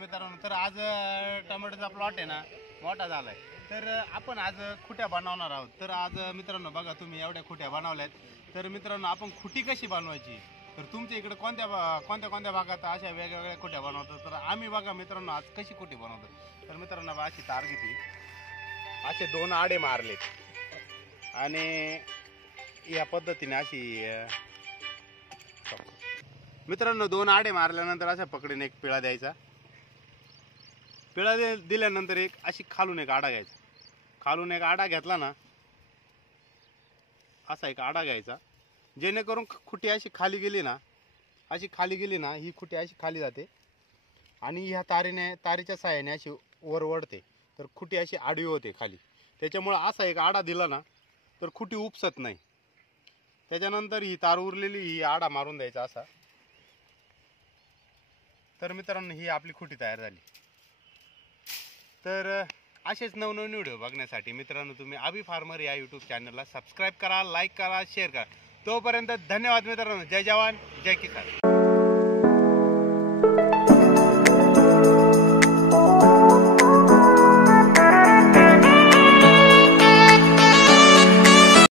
मित्रांनो, तर आज टोमॅटोचा प्लॉट आहे ना मोठा झालाय, तर आपण आज खुट्या बनवणार आहोत। तर आज मित्रांनो बघा, तुम्ही एवढ्या खुट्या बनवल्यात, तर मित्रांनो आपण खुटी कशी बनवायची, तर तुमच्या इकडे कोणत्या कोणत्या भागात अशा वेगवेगळ्या खुट्या बनवतात, तर आम्ही बघा मित्रांनो आज कशी खुटी बनवतो। तर मित्रांनो अशी तार घेतली, असे 2 आडे मारलेत आणि या पद्धतीने अशी मित्रांनो 2 आडे मारल्यानंतर अशा पकडीने एक पिळा द्यायचा। पिळा दिल्यानंतर एक अशी खालून एक आडा घ्यायचा, खालून एक आडा घेतला ना, असा एक आडा घ्यायचा, जेणेकरून खुटी अशी खाली गेली ना, ही खुटी अशी खाली जाते आणि ह्या तारीच्या साहाय्याने अशी वर वळते, तर खुटी अशी आडवी होते खाली। त्याच्यामुळे असा एक आडा दिला ना तर खुटी उपसत नाही। त्याच्यानंतर ही तार उरलेली ही आडा मारून द्यायचा असा। तर मित्रांनो ही आपली खुटी तयार झाली। तर असेच नवनवीन व्हिडिओ बघण्यासाठी मित्रांनो तुम्ही अभि फार्मर या यूट्यूब चॅनलला सबस्क्राईब करा, लाईक करा, शेअर करा। तोपर्यंत धन्यवाद मित्रांनो। जय जवान जय किसान।